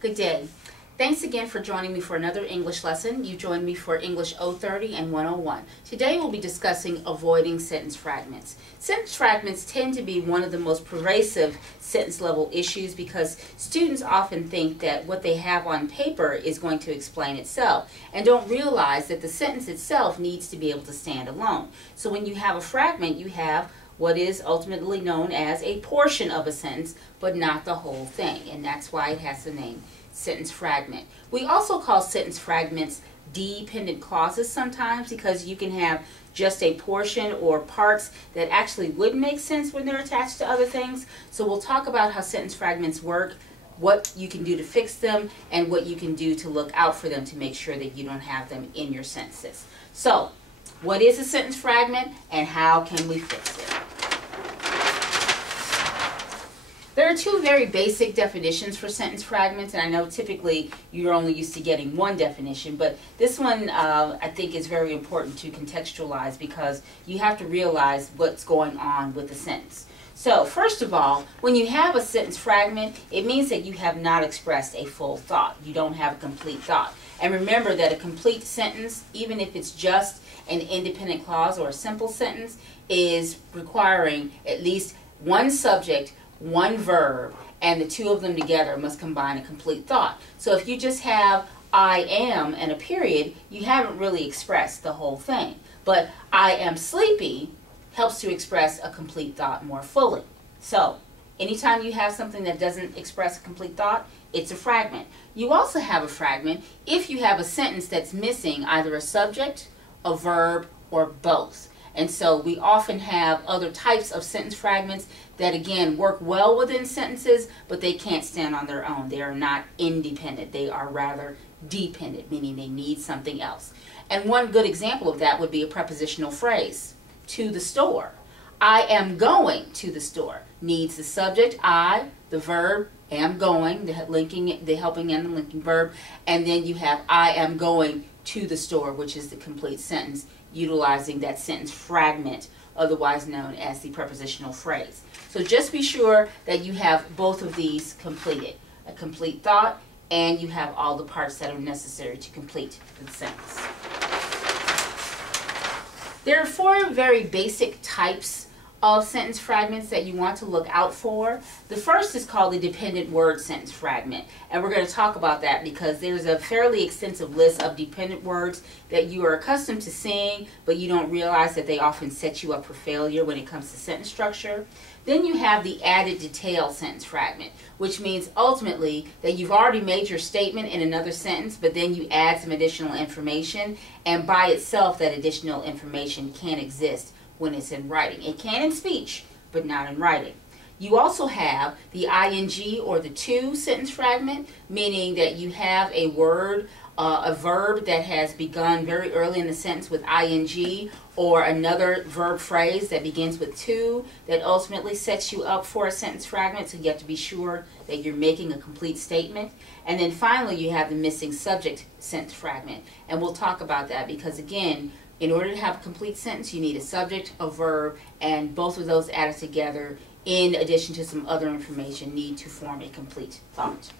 Good day. Thanks again for joining me for another English lesson. You joined me for English 030 and 101. Today we'll be discussing avoiding sentence fragments. Sentence fragments tend to be one of the most pervasive sentence level issues because students often think that what they have on paper is going to explain itself and don't realize that the sentence itself needs to be able to stand alone. So when you have a fragment, you have what is ultimately known as a portion of a sentence, but not the whole thing, and that's why it has the name sentence fragment. We also call sentence fragments dependent clauses sometimes because you can have just a portion or parts that actually would make sense when they're attached to other things. So we'll talk about how sentence fragments work, what you can do to fix them, and what you can do to look out for them to make sure that you don't have them in your sentences. So, what is a sentence fragment and how can we fix it? There are two very basic definitions for sentence fragments, and I know typically you're only used to getting one definition, but this one I think is very important to contextualize because you have to realize what's going on with the sentence. So first of all, when you have a sentence fragment, it means that you have not expressed a full thought. You don't have a complete thought. And remember that a complete sentence, even if it's just an independent clause or a simple sentence, is requiring at least one subject, one verb, and the two of them together must combine a complete thought. So if you just have I am and a period, you haven't really expressed the whole thing. But I am sleepy helps to express a complete thought more fully. So anytime you have something that doesn't express a complete thought, it's a fragment. You also have a fragment if you have a sentence that's missing either a subject, a verb, or both. And so we often have other types of sentence fragments that again work well within sentences, but they can't stand on their own. They are not independent. They are rather dependent, meaning they need something else. And one good example of that would be a prepositional phrase, to the store. I am going to the store needs the subject, I, the verb, am going, the helping and the linking verb, and then you have I am going to the store, which is the complete sentence, utilizing that sentence fragment, otherwise known as the prepositional phrase. So just be sure that you have both of these completed, a complete thought, and you have all the parts that are necessary to complete the sentence. There are four very basic types of sentence fragments that you want to look out for. The first is called the dependent word sentence fragment, and we're going to talk about that because there's a fairly extensive list of dependent words that you are accustomed to seeing, but you don't realize that they often set you up for failure when it comes to sentence structure. Then you have the added detail sentence fragment, which means ultimately that you've already made your statement in another sentence, but then you add some additional information, and by itself that additional information can't exist when it's in writing. It can in speech, but not in writing. You also have the ing or the to sentence fragment, meaning that you have a word, a verb that has begun very early in the sentence with ing, or another verb phrase that begins with to, that ultimately sets you up for a sentence fragment, so you have to be sure that you're making a complete statement. And then finally you have the missing subject sentence fragment, and we'll talk about that because again, in order to have a complete sentence, you need a subject, a verb, and both of those added together, in addition to some other information, need to form a complete thought.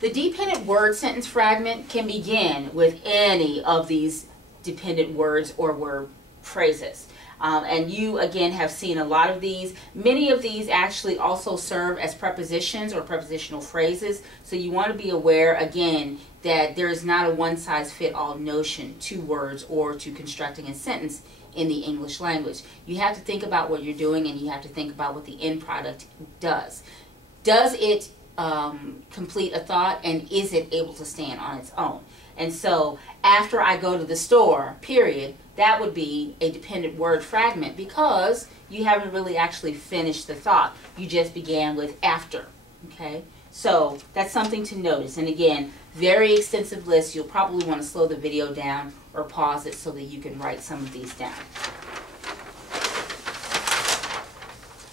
The dependent word sentence fragment can begin with any of these dependent words or word phrases. And you, again, have seen a lot of these. Many of these actually also serve as prepositions or prepositional phrases. So you want to be aware, again, that there is not a one-size-fit-all notion to words or to constructing a sentence in the English language. You have to think about what you're doing, and you have to think about what the end product does. Does it complete a thought, and is it able to stand on its own? And so after I go to the store, period, that would be a dependent word fragment because you haven't really actually finished the thought. You just began with after. Okay? So that's something to notice. And again, very extensive list. You'll probably want to slow the video down or pause it so that you can write some of these down.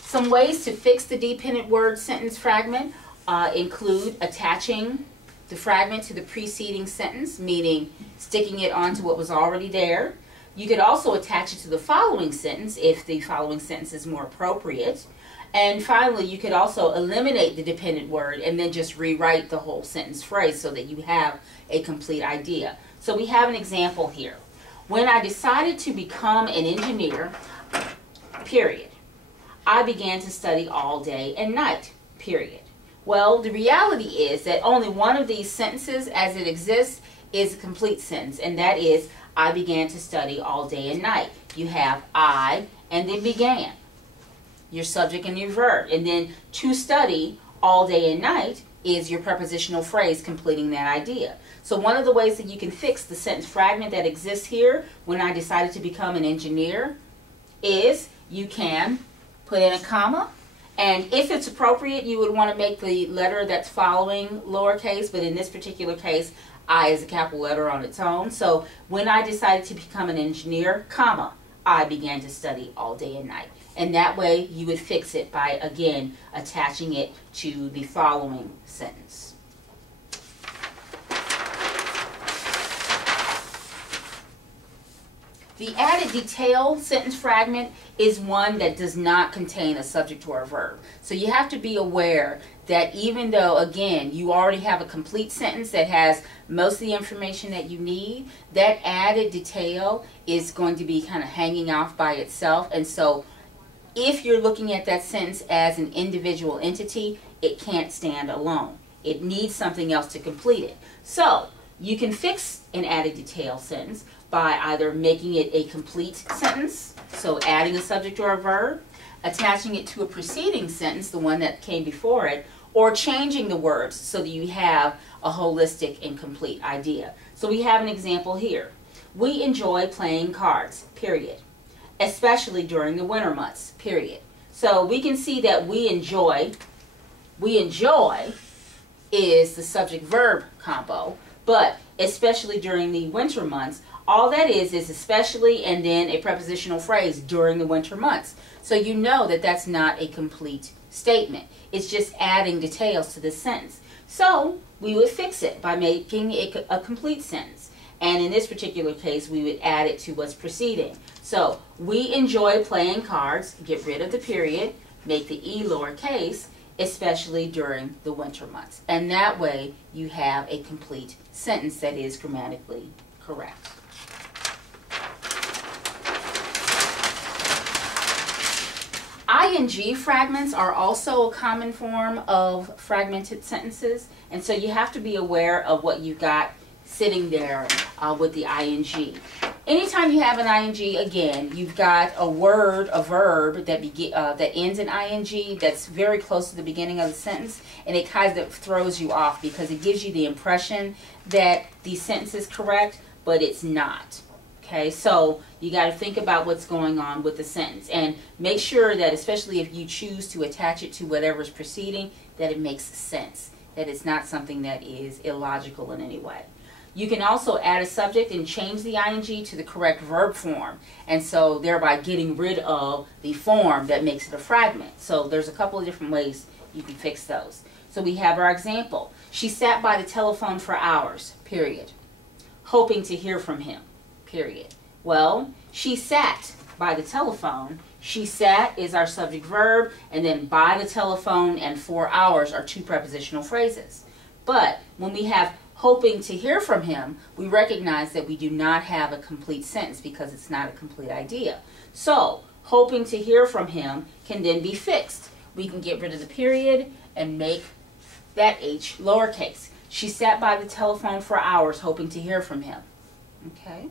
Some ways to fix the dependent word sentence fragment include attaching the fragment to the preceding sentence, meaning sticking it onto what was already there. You could also attach it to the following sentence if the following sentence is more appropriate. And finally, you could also eliminate the dependent word and then just rewrite the whole sentence phrase so that you have a complete idea. So we have an example here. When I decided to become an engineer, period, I began to study all day and night, period. Well, the reality is that only one of these sentences as it exists is a complete sentence, and that is, I began to study all day and night. You have I and then began, your subject and your verb. And then to study all day and night is your prepositional phrase completing that idea. So one of the ways that you can fix the sentence fragment that exists here, when I decided to become an engineer, is you can put in a comma. And if it's appropriate, you would want to make the letter that's following lowercase, but in this particular case, I is a capital letter on its own. So when I decided to become an engineer, comma, I began to study all day and night. And that way you would fix it by, again, attaching it to the following sentence. The added detail sentence fragment is one that does not contain a subject or a verb. So you have to be aware that even though, again, you already have a complete sentence that has most of the information that you need, that added detail is going to be kind of hanging off by itself. And so if you're looking at that sentence as an individual entity, it can't stand alone. It needs something else to complete it. So you can fix an added detail sentence by either making it a complete sentence, so adding a subject or a verb, attaching it to a preceding sentence, the one that came before it, or changing the words so that you have a holistic and complete idea. So we have an example here. We enjoy playing cards, period, especially during the winter months, period. So we can see that we enjoy is the subject-verb combo, but especially during the winter months, all that is especially and then a prepositional phrase during the winter months. So you know that that's not a complete statement. It's just adding details to the sentence. So we would fix it by making it a complete sentence. And in this particular case, we would add it to what's preceding. So we enjoy playing cards, get rid of the period, make the E lowercase, especially during the winter months. And that way you have a complete sentence that is grammatically correct. ING fragments are also a common form of fragmented sentences, and so you have to be aware of what you've got sitting there with the ING. Anytime you have an ING, again, you've got a word, a verb that ends in ING that's very close to the beginning of the sentence, and it kind of throws you off because it gives you the impression that the sentence is correct, but it's not. Okay, so you got to think about what's going on with the sentence and make sure that, especially if you choose to attach it to whatever's preceding, that it makes sense, that it's not something that is illogical in any way. You can also add a subject and change the ING to the correct verb form, and so thereby getting rid of the form that makes it a fragment. So there's a couple of different ways you can fix those. So we have our example. She sat by the telephone for hours, period, hoping to hear from him, period. Well, she sat by the telephone. She sat is our subject verb, and then by the telephone and 4 hours are two prepositional phrases. But when we have hoping to hear from him, we recognize that we do not have a complete sentence because it's not a complete idea. So hoping to hear from him can then be fixed. We can get rid of the period and make that H lowercase. She sat by the telephone for hours hoping to hear from him. Okay.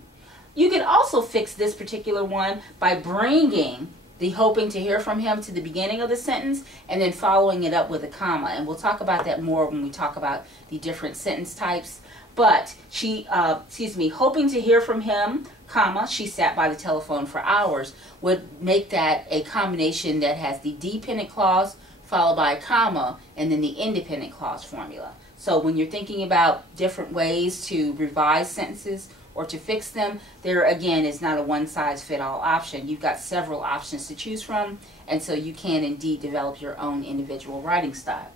You can also fix this particular one by bringing the hoping to hear from him to the beginning of the sentence and then following it up with a comma. And we'll talk about that more when we talk about the different sentence types. But hoping to hear from him, comma, she sat by the telephone for hours, would make that a combination that has the dependent clause followed by a comma and then the independent clause formula. So when you're thinking about different ways to revise sentences or to fix them, there again is not a one-size-fits-all option. You've got several options to choose from, and so you can indeed develop your own individual writing style.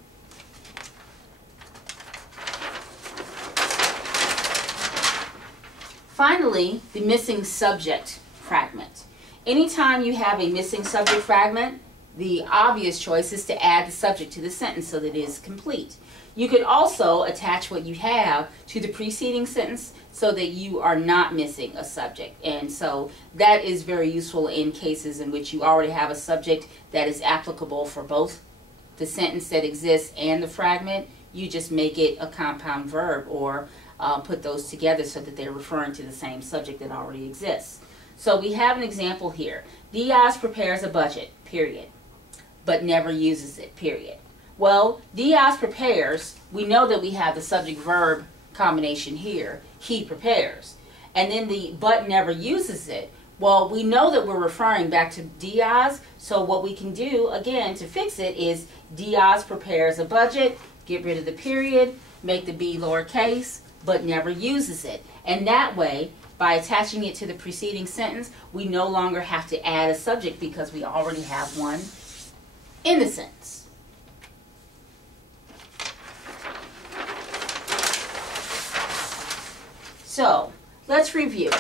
Finally, the missing subject fragment. Anytime you have a missing subject fragment, the obvious choice is to add the subject to the sentence so that it is complete. You could also attach what you have to the preceding sentence so that you are not missing a subject. And so that is very useful in cases in which you already have a subject that is applicable for both the sentence that exists and the fragment. You just make it a compound verb, or put those together so that they're referring to the same subject that already exists. So we have an example here. Diaz prepares a budget, period, but never uses it, period. Well, Diaz prepares, we know that we have the subject-verb combination here, he prepares. And then the but never uses it. Well, we know that we're referring back to Diaz, so what we can do, again, to fix it is Diaz prepares a budget, get rid of the period, make the be lowercase, but never uses it. And that way, by attaching it to the preceding sentence, we no longer have to add a subject because we already have one in the sentence. So, let's review.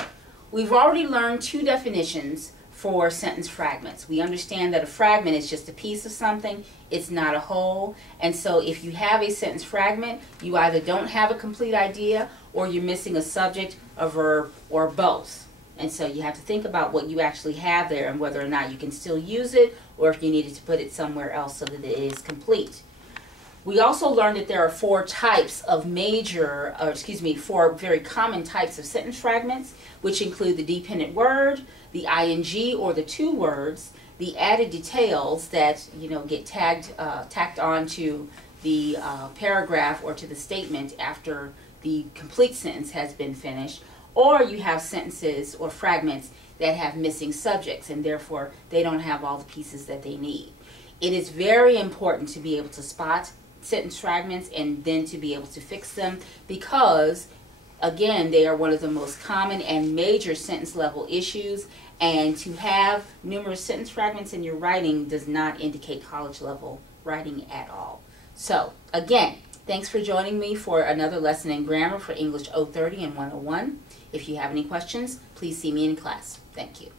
We've already learned two definitions for sentence fragments. We understand that a fragment is just a piece of something, it's not a whole, and so if you have a sentence fragment, you either don't have a complete idea or you're missing a subject, a verb, or both. And so you have to think about what you actually have there and whether or not you can still use it or if you needed to put it somewhere else so that it is complete. We also learned that there are four very common types of sentence fragments, which include the dependent word, the ing or the two words, the added details that get tacked on to the paragraph or to the statement after the complete sentence has been finished, or you have sentences or fragments that have missing subjects and therefore they don't have all the pieces that they need. It is very important to be able to spot sentence fragments and then to be able to fix them because, again, they are one of the most common and major sentence level issues, and to have numerous sentence fragments in your writing does not indicate college level writing at all. So, again, thanks for joining me for another lesson in grammar for English 030 and 101. If you have any questions, please see me in class. Thank you.